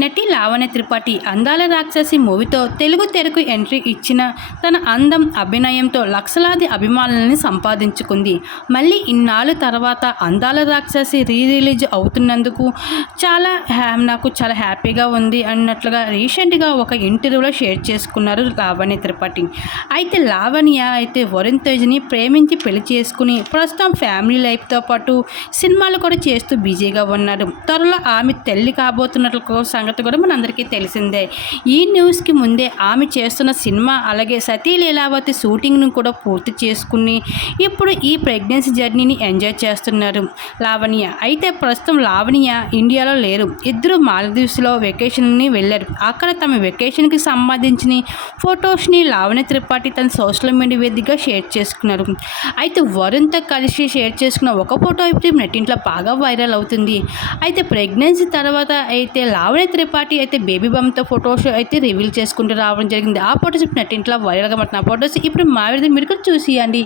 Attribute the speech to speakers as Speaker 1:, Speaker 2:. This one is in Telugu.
Speaker 1: నటి లావణ్య త్రిపాఠి అందాల రాక్షసి మూవీతో తెలుగు తెరకు ఎంట్రీ ఇచ్చిన తన అందం అభినయంతో లక్షలాది అభిమానులని సంపాదించుకుంది. మళ్ళీ ఇన్నాళ్ళ తర్వాత అందాల రాక్షసి రీ రిలీజ్ అవుతున్నందుకు చాలా హ్యా నాకు చాలా హ్యాపీగా ఉంది అన్నట్లుగా రీసెంట్గా ఒక ఇంటర్వ్యూలో షేర్ చేసుకున్నారు లావణ్య త్రిపాఠి. అయితే లావణ్య అయితే వరుణ్ తేజ్ని ప్రేమించి పెళ్ళి చేసుకుని ప్రస్తుతం ఫ్యామిలీ లైఫ్తో పాటు సినిమాలు కూడా చేస్తూ బిజీగా ఉన్నారు. త్వరలో ఆమె తల్లి కాబోతున్నట్లు సంగతి కూడా మనందరికీ తెలిసిందే. ఈ న్యూస్కి ముందే ఆమె చేస్తున్న సినిమా అలాగే సతీ లీలావతి షూటింగ్ను కూడా పూర్తి చేసుకుని ఇప్పుడు ఈ ప్రెగ్నెన్సీ జర్నీని ఎంజాయ్ చేస్తున్నారు. లావణ్య. అయితే ప్రస్తుతం లావణ్య ఇండియాలో లేరు. ఇద్దరు మాలదీవ్స్లో వెకేషన్ని వెళ్ళారు అక్కడ తమ వెకేషన్కి సంబంధించిన ఫొటోస్ని లావణ్య త్రిపాఠి తన సోషల్ మీడియా వేదికగా షేర్ చేసుకున్నారు. అయితే వరుణ్తో కలిసి షేర్ చేసుకున్న ఒక ఫోటో ఇప్పుడు నెట్టింట్లో బాగా వైరల్ అవుతుంది. అయితే ప్రెగ్నెన్సీ తర్వాత అయితే లావణ్య త్రిపాఠి అయితే బేబీ బమ్తో ఫొటోస్ అయితే రివీల్ చేసుకుంటూ రావడం జరిగింది. ఆ ఫొటోస్ ఇప్పుడు నెట్టింట్లో వైరల్గా మాట్లాడిన ఫొటోస్ ఇప్పుడు మా మీరు కూడా చూసియండి.